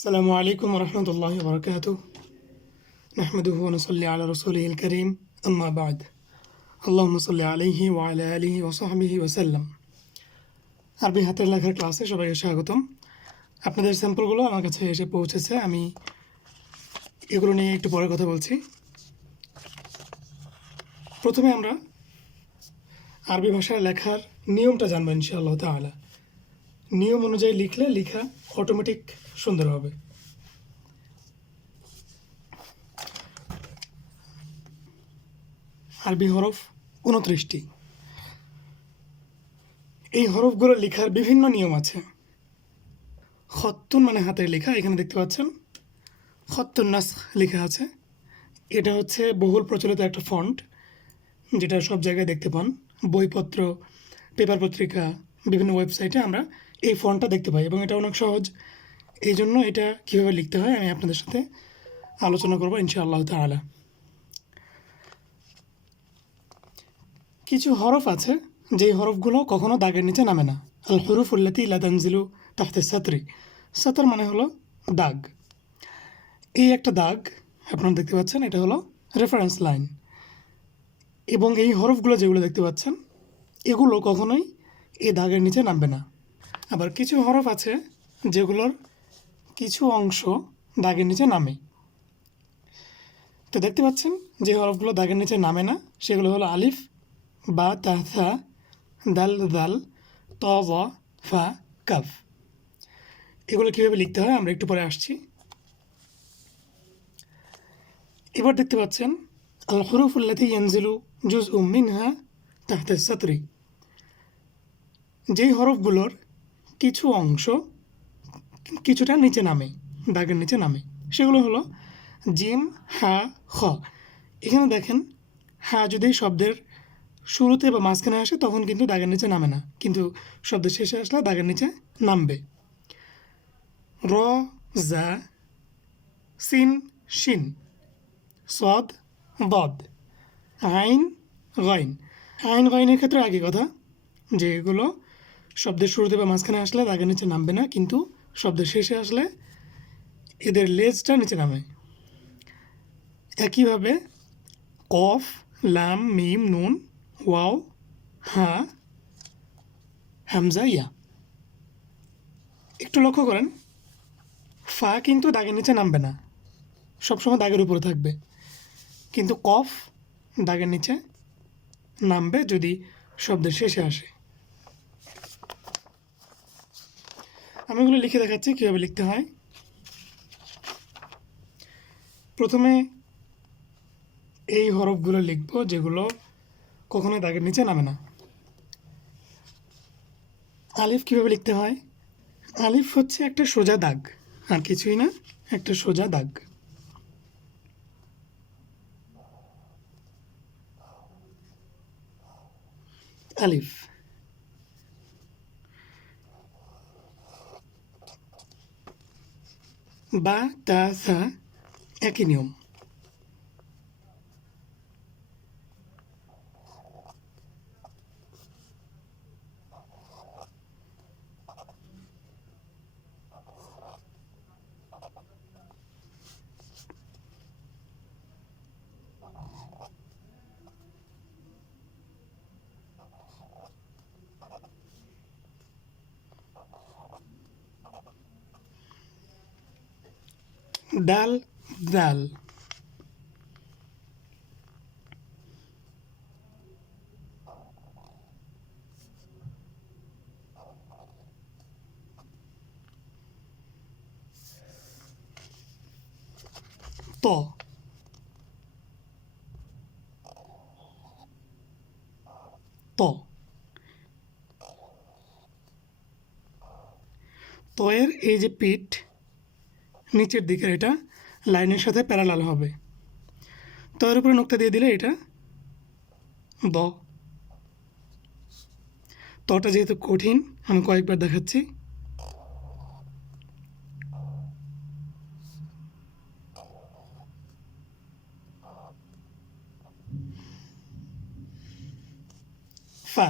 السلام عليكم ورحمة الله وبركاته. نحمده ونصلي على رسوله الكريم. أما بعد. اللهم صل عليه وعلى آله وصحبه وسلم. আরবি হাতের লেখার ক্লাসে সবাইকে স্বাগতম। আপনাদের স্যাম্পলগুলো আমার কাছে এসে পৌঁছেছে। আমি এগুলো নিয়ে একটু পরে কথা বলছি। প্রথমে আমরা আরবি ভাষায় লেখার নিয়মটা জানবো ইনশাআল্লাহ তাআলা। নিয়ম অনুযায়ী লিখলে লেখা অটোমেটিক সুন্দর হবে। আরবি হরফ 29টি। এই হরফগুলো লেখার বিভিন্ন নিয়ম আছে। খত্তুন মানে হাতের লেখা, এখানে দেখতে পাচ্ছেন খত্তুন নাসখ লেখা আছে। এটা হচ্ছে বহুল প্রচলিত একটা ফন্ট, যেটা সব জায়গায় দেখতে পান। বইপত্র, পেপার পত্রিকা, বিভিন্ন ওয়েবসাইটে আমরা এই ফন্টটা দেখতে পাই এবং এটা অনেক সহজ। এই জন্য এটা কীভাবে লিখতে হয় আমি আপনাদের সাথে আলোচনা করবো ইনশাআল্লাহ তাআলা। কিছু হরফ আছে যেই হরফগুলো কখনো দাগের নিচে নামে না। আল হুরুফ উল্লাতি লা তানজিলু তাহতে সাতরি। সাতর মানে হলো দাগ। এই একটা দাগ আপনারা দেখতে পাচ্ছেন, এটা হলো রেফারেন্স লাইন। এবং এই হরফগুলো যেগুলো দেখতে পাচ্ছেন এগুলো কখনোই এই দাগের নিচে নামবে না। আবার কিছু হরফ আছে যেগুলোর কিছু অংশ দাগের নিচে নামে। তো দেখতে পাচ্ছেন যে হরফগুলো দাগের নিচে নামে না সেগুলো হলো আলিফ, বা, তা, থা, দাল, দাল, ত, জ, ফা, কাফ। এগুলো কীভাবে লিখতে হয় আমরা একটু পরে আসছি। এবার দেখতে পাচ্ছেন আল হুরুফ উল্লাতি ইয়ানজিলু জুজউম মিনহা তাহতা সাতরি। যেই হরফগুলোর কিছু অংশ কিছুটা নিচে নামে, দাগের নিচে নামে, সেগুলো হলো জিম, হা, খ। এখানে দেখেন হা যদি শব্দের শুরুতে বা মাঝখানে আসে তখন কিন্তু দাগের নিচে নামে না, কিন্তু শব্দের শেষে আসলে দাগের নিচে নামবে। র, জা, সিন, শিন, সদ, বদ, আইন, গইন। আইন গইনের ক্ষেত্রে একই কথা, যে এগুলো শব্দের শুরুতে বা মাঝখানে আসলে দাগের নিচে নামবে না, কিন্তু শব্দের শেষে আসলে এদের লেজটা নিচে নামে। একইভাবে কফ, লাম, মিম, নুন, ওয়াও, হা, হামজা, ইয়া। একটু লক্ষ্য করেন, ফা কিন্তু দাগের নিচে নামবে না, সবসময় দাগের উপরে থাকবে, কিন্তু কফ দাগের নিচে নামবে যদি শব্দের শেষে আসে। আমি এগুলো লিখে দেখাচ্ছি কীভাবে লিখতে হয়। প্রথমে এই হরফগুলো লিখব যেগুলো কখনো দাগের নিচে নামে না। আলিফ কীভাবে লিখতে হয়? আলিফ হচ্ছে একটা সোজা দাগ, আর কিছুই না, একটা সোজা দাগ। আলিফ। বা, তা, সা একই নিয়ম। ডাল, দাল। ত। ত। তয়ের এই যে পিঠ নিচের দিকের, এটা লাইনের সাথে প্যারালাল হবে। তয়ের উপরে নোক্তা দিয়ে দিলে এটা দ। তটা যেহেতু কঠিন আমি কয়েকবার দেখাচ্ছি। ফা।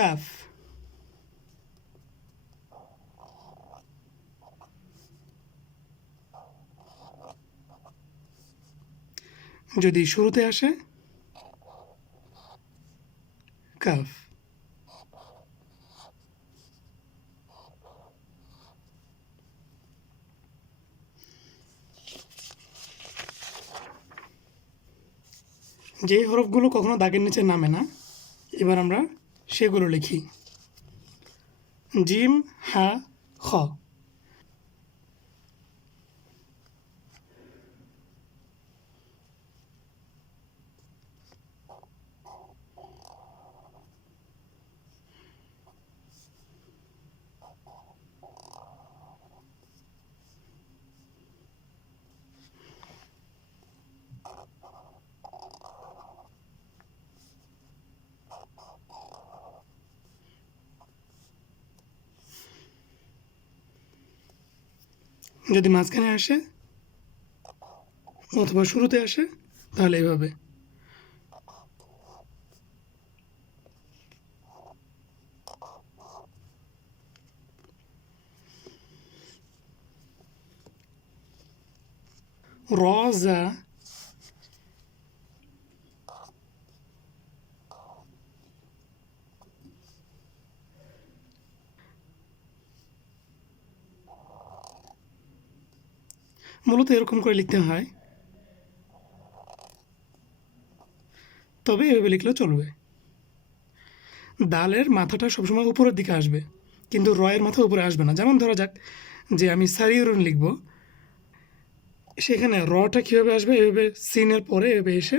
কাফ। যদি শুরুতে আসে কাফ। যে হরফগুলো কখনো দাগের নিচে নামে না, এবার আমরা সেগুলো লিখি। জিম, হা, খ। যদি মাঝখানে আসে অথবা শুরুতে আসে তাহলে এইভাবে। র, জা, মূলত এরকম করে লিখতে হয়, তবে এভাবে লিখলেও চলবে। দালের মাথাটা সবসময় উপরের দিকে আসবে, কিন্তু রয়ের মাথা উপরে আসবে না। যেমন ধরা যাক যে আমি সারিউরুন লিখব, সেখানে রটা কীভাবে আসবে, এভাবে সিনের পরে এভাবে এসে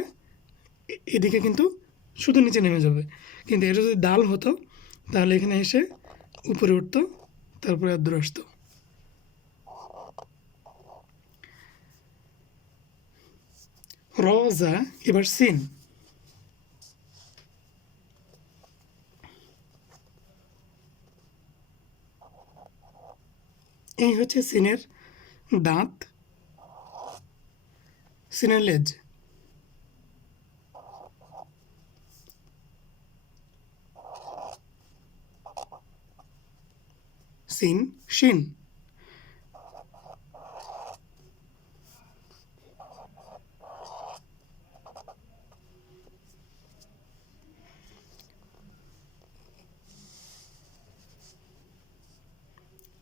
এদিকে কিন্তু শুধু নিচে নেমে যাবে। কিন্তু এটা যদি দাল হতো তাহলে এখানে এসে উপরে উঠতো, তারপরে আর দূরে আসতো। র, জা, এবার সিন। এই হচ্ছে সিনের দাঁত, সিনের লেজ। সিন, শিন।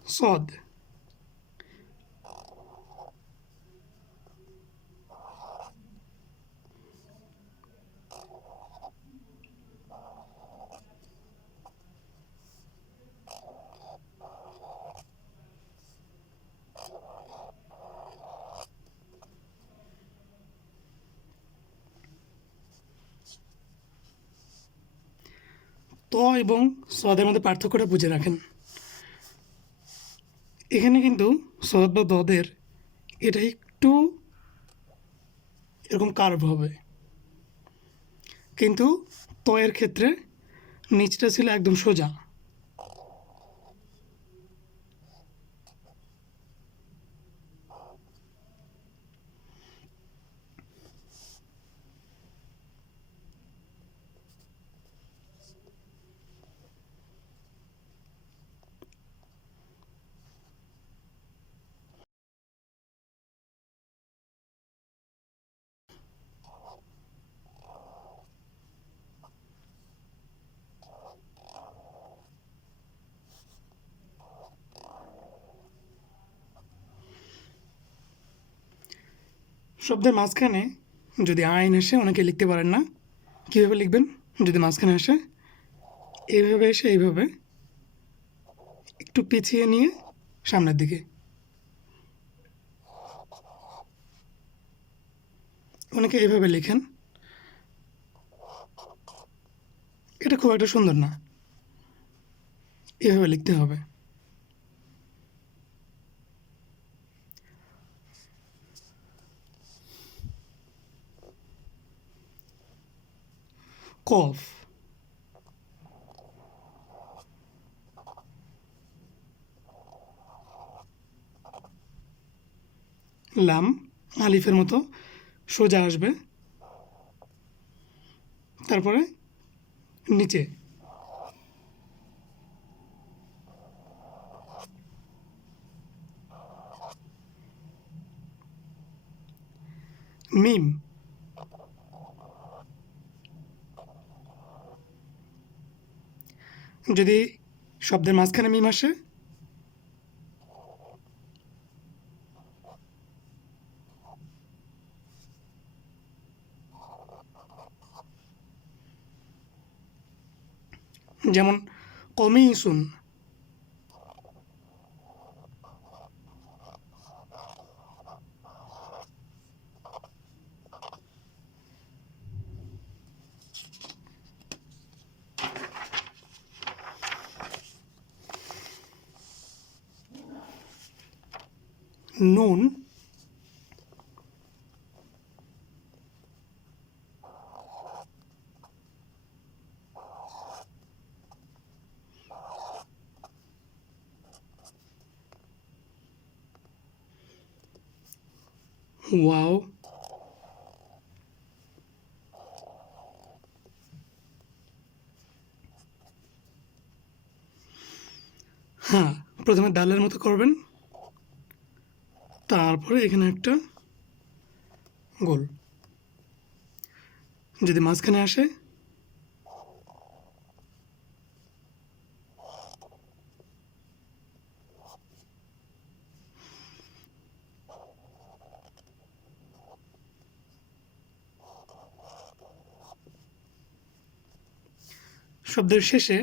সদ। ত এবং সদের মধ্যে পার্থক্যটা বুঝে রাখেন। এখানে কিন্তু সদ বা দদের এটা একটু এরকম কার্ভ হবে, কিন্তু তয়ের ক্ষেত্রে নিচটা ছিল একদম সোজা। শব্দের মাঝখানে যদি আইন আসে অনেকে লিখতে পারেন না, কীভাবে লিখবেন? যদি মাঝখানে আসে এইভাবে এসে এইভাবে একটু পিছিয়ে নিয়ে সামনের দিকে, অনেকে এইভাবে লেখেন, এটা খুব একটা সুন্দর না, এভাবে লিখতে হবে। কফ। লাম আলিফের মতো সোজা আসবে, তারপরে নিচে। মিম, যদি শব্দের মাঝখানে মিম আসে যেমন কমিসুন, নুন, ওয়াও, হ্যাঁ, প্রথমে ডালের মতো করবেন, তারপরে এখানে একটা গোল, যদি মাঝখানে আসে শব্দের শেষে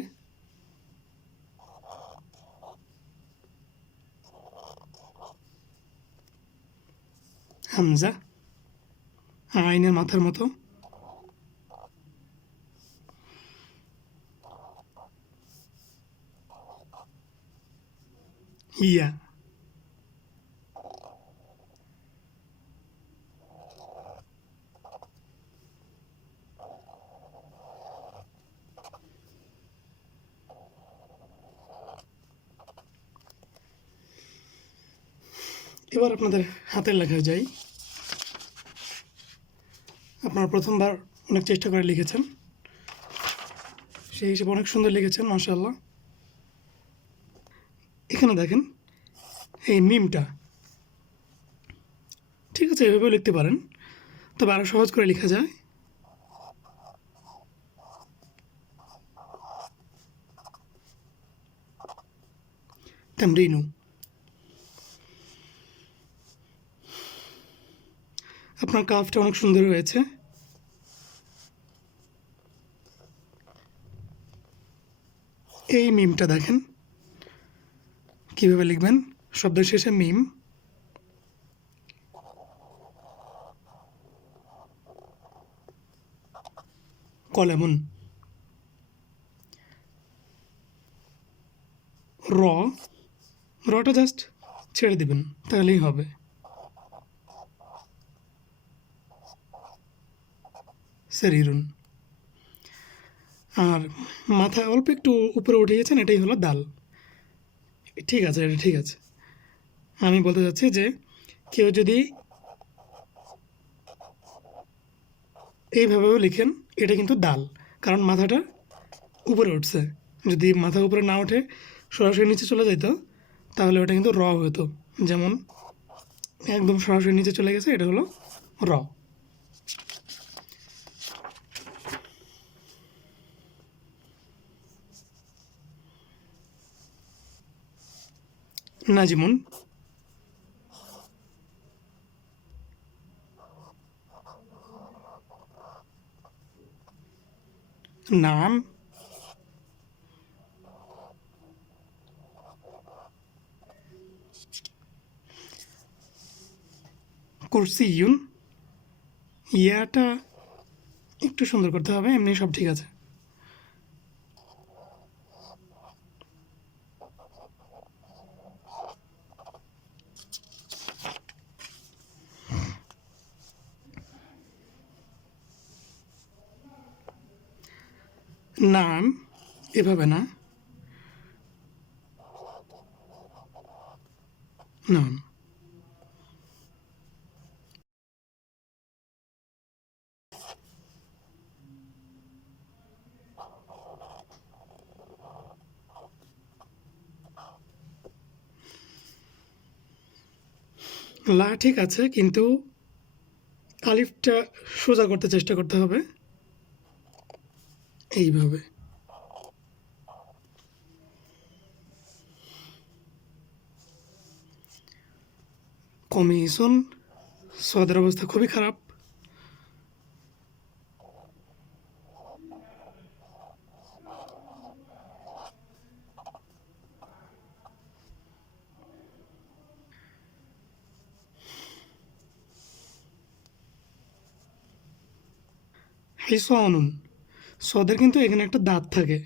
হামজা, আইনের মাথার মতো, ইয়া, এবার আপনাদের হাতের লেখায় যাই। আপনারা প্রথমবার অনেক চেষ্টা করে লিখেছেন, সেই হিসেবে অনেক সুন্দর লিখেছেন মাশাআল্লাহ। এখানে দেখেন এই মিমটা, ঠিক আছে এভাবেও লিখতে পারেন, তবে আরও সহজ করে লেখা যায়। তামরিনু, আপনার কাফটা অনেক সুন্দর হয়েছে। এই মিমটা দেখেন কীভাবে লিখবেন, শব্দের শেষে মিম, কলামুন, র, রটা জাস্ট ছেড়ে দিবেন তাহলেই হবে। সেরিরুন, আর মাথা অল্প একটু উপরে উঠে গেছেন, এটাই হলো দাল। ঠিক আছে, এটা ঠিক আছে। আমি বলতে চাচ্ছি যে কেউ যদি এইভাবেও লিখেন, এটা কিন্তু দাল, কারণ মাথাটা উপরে উঠছে। যদি মাথা উপরে না ওঠে সরাসরি নিচে চলে যেত, তাহলে ওটা কিন্তু র হতো। যেমন একদম সরাসরি নিচে চলে গেছে, এটা হলো র। নাজিমুন, নাম, কুরসিয়ুন, ইয়াটা একটু সুন্দর করতে হবে, এমনি সব ঠিক আছে। নাম এভাবে না, নাম। লা ঠিক আছে, কিন্তু আলিফটা সোজা করতে চেষ্টা করতে হবে এইভাবে। কমিসুন, সদের অবস্থা খুবই খারাপ। হিসানুন, সদের কিন্তু এখানে একটা দাঁত থাকে,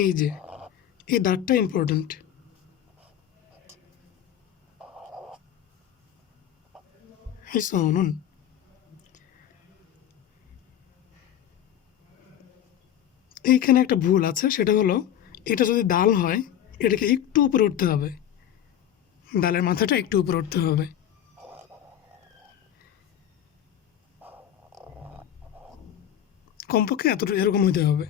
এই যে এই দাঁতটা ইম্পর্ট্যান্ট। হিসানুন, এইখানে একটা ভুল আছে, সেটা হলো এটা যদি দাল হয় এটাকে একটু উপরে উঠতে হবে, ডালের মাথাটা একটু উপরে উঠতে হবে। কমপক্ষে এতটুকু এরকম হইতে হবে।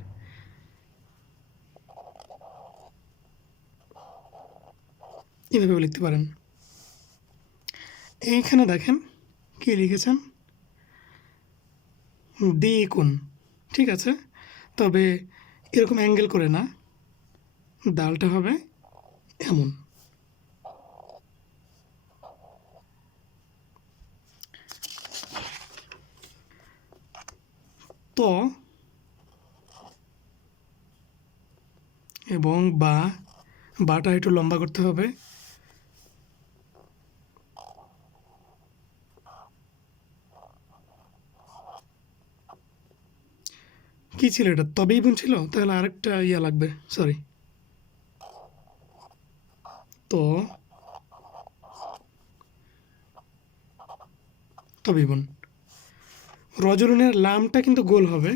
এভাবে লিখতে পারেন। এইখানে দেখেন কি লিখেছেন, দ্বিগুণ, ঠিক আছে, তবে এরকম অ্যাঙ্গেল করে না, ডালটা হবে এমন। তো এবং বাটা একটু লম্বা করতে হবে। কি ছিল এটা, তবেই বোন ছিল, তাহলে আরেকটা ইয়া লাগবে, সরি। তো তবেই বোন, রজনীর লামটা কিন্তু গোল হবে,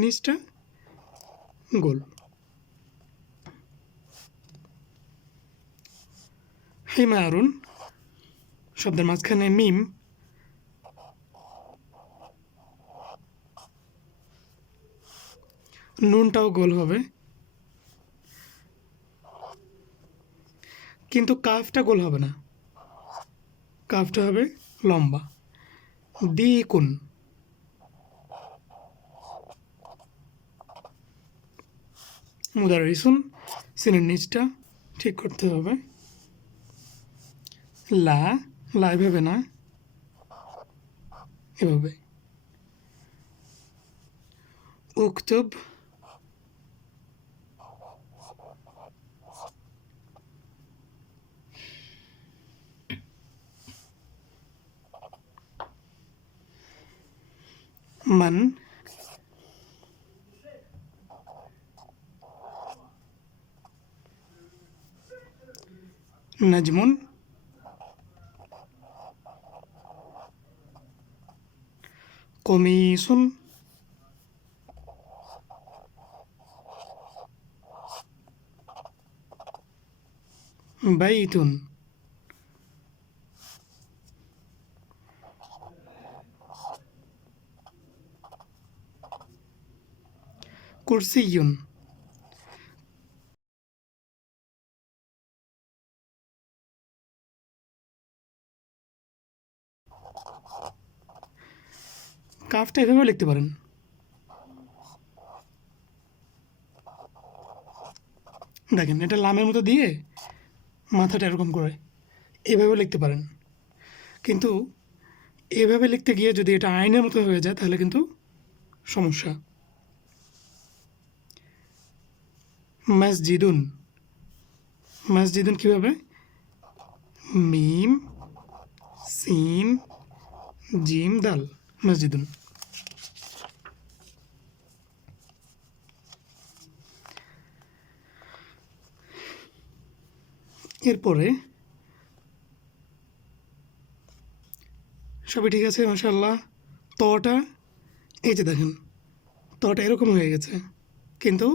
নিচটা গোল। হিমারুন, শব্দের মাঝখানে মিম, নুনটাও গোল হবে, কিন্তু কাফটা গোল হবে না, কাফটা হবে লম্বা। দ্বিগুণ, মুদারিসুন, সিনের নিচটা ঠিক করতে হবে। লা, লা এভাবে না, এভাবে। উক্তুব, মান, নাজমুন, কমিসুন, বাইতুন, কুরসিয়ুন। কাফটা এভাবে লিখতে পারেন, দেখেন এটা লামের মতো দিয়ে মাথাটা এরকম করে এভাবে লিখতে পারেন, কিন্তু এভাবে লিখতে গিয়ে যদি এটা আইনের মতো হয়ে যায় তাহলে কিন্তু সমস্যা। মসজিদুন, মসজিদুন কীভাবে, মিম সিন জিম দাল, মসজিদুন। এরপরে সবই ঠিক আছে মাশাআল্লাহ। তটা, এই যে দেখেন তটা এরকম হয়ে গেছে, কিন্তু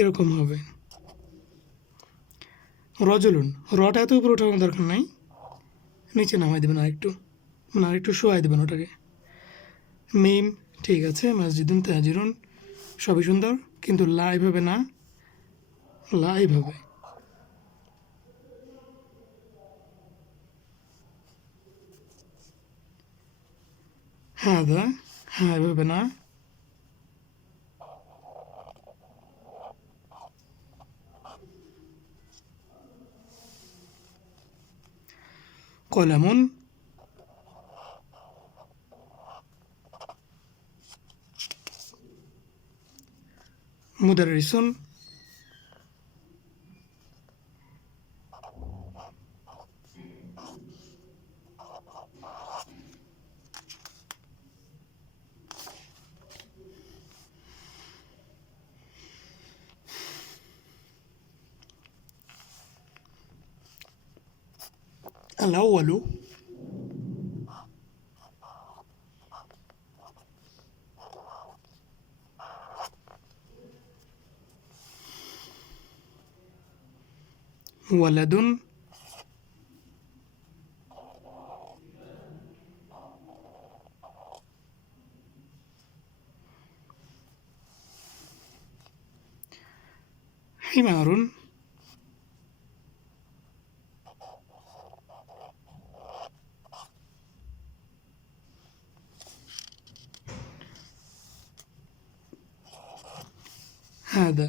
এরকম হবে। রজলুন, রটা এত উপরে ওঠানোর দরকার নাই, নিচে নামাই দেবেন আরেকটু, মানে আরেকটু শোয়াই দেবেন ওটাকে। মিম ঠিক আছে, মসজিদুন তাজিরুন সবই সুন্দর, কিন্তু লা এভাবে না, লা এভাবে। হাদা, হ্যাঁ এভাবে না। কলামুন, মুদাররিসুন, আল আউয়ালু, ওয়ালাদুন, হিমারুন, হাদা।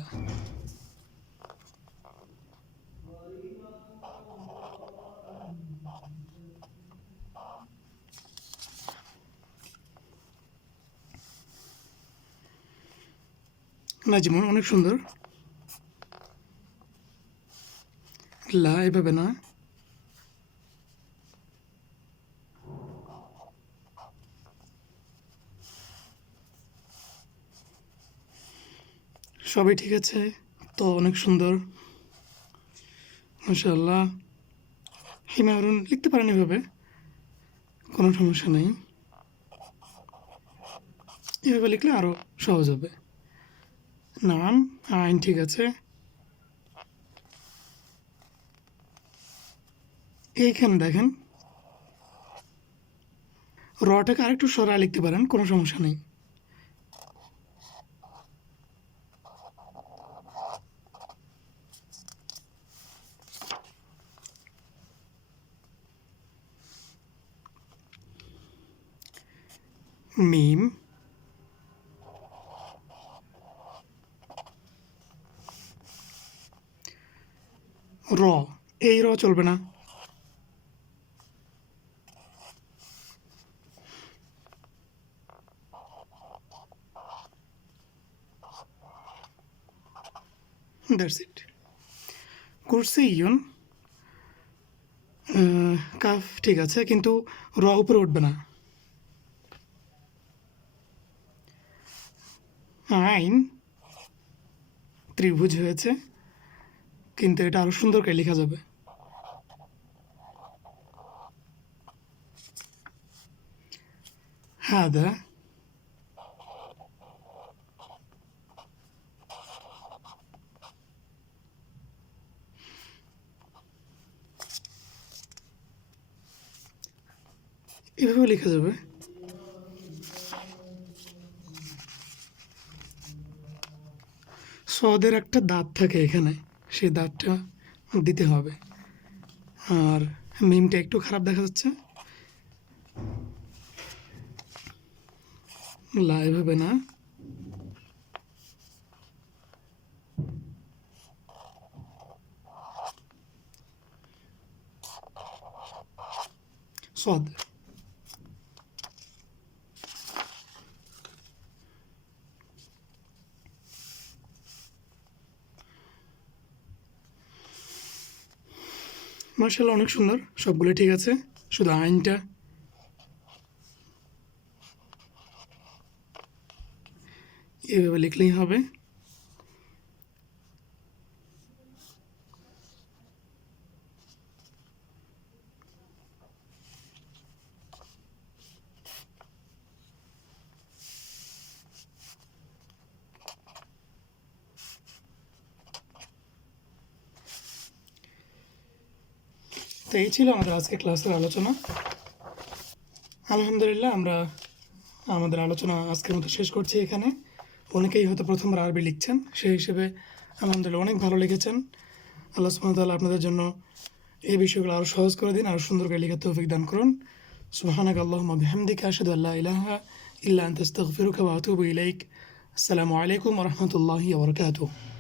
নাজিমুন, অনেক সুন্দর। লা এভাবে না। সবই ঠিক আছে, তো অনেক সুন্দর, মাশাআল্লাহ। হিমায়ুন লিখতে পারেন এভাবে, কোনো সমস্যা নেই। এভাবে লিখলে আরও সহজ হবে। নাম, আইন ঠিক আছে। এইখানে দেখেন, রটাকে আরেকটু সরায় লিখতে পারেন, কোনো সমস্যা নেই। মিম, র, এই র চলবে না। That's it. কুরসিয়ুন, কাফ ঠিক আছে, কিন্তু র উপরে উঠবে না। আইন, ত্রিভুজ হয়েছে, কিন্তু এটা আরও সুন্দর করে লেখা যাবে। হাদা, এভাবেও লেখা যাবে। সদের একটা দাঁত থাকে এখানে, সেই দাঁতটা দিতে হবে। আর মিমটা একটু খারাপ দেখা যাচ্ছে। লা এভাবে না। সদ, মার্শাল্লাহ অনেক সুন্দর, সবগুলো ঠিক আছে, শুধু আইনটা এভাবে লিখলেই হবে। তো এই ছিল আমাদের আজকে ক্লাসের আলোচনা। আলহামদুলিল্লাহ আমরা আমাদের আলোচনা আজকের মতো শেষ করছি এখানে। অনেকেই হয়তো প্রথমবার আরবি লিখছেন, সেই হিসেবে আলহামদুলিল্লাহ অনেক ভালো লিখেছেন। আল্লাহ সুবহানাহু ওয়া তাআলা আপনাদের জন্য এই বিষয়গুলো আরও সহজ করে দিন, আরও সুন্দর করে লেখার তৌফিক দান করুন। সুবহানাকা আল্লাহুম্মা বিহামদিকা আশহাদু আল্লা ইলাহা ইল্লা আনতা আস্তাগফিরুকা ওয়া আতুবু ইলাইক। আসসালামু আলাইকুম ওয়া রাহমাতুল্লাহি ওয়া বারাকাতুহু।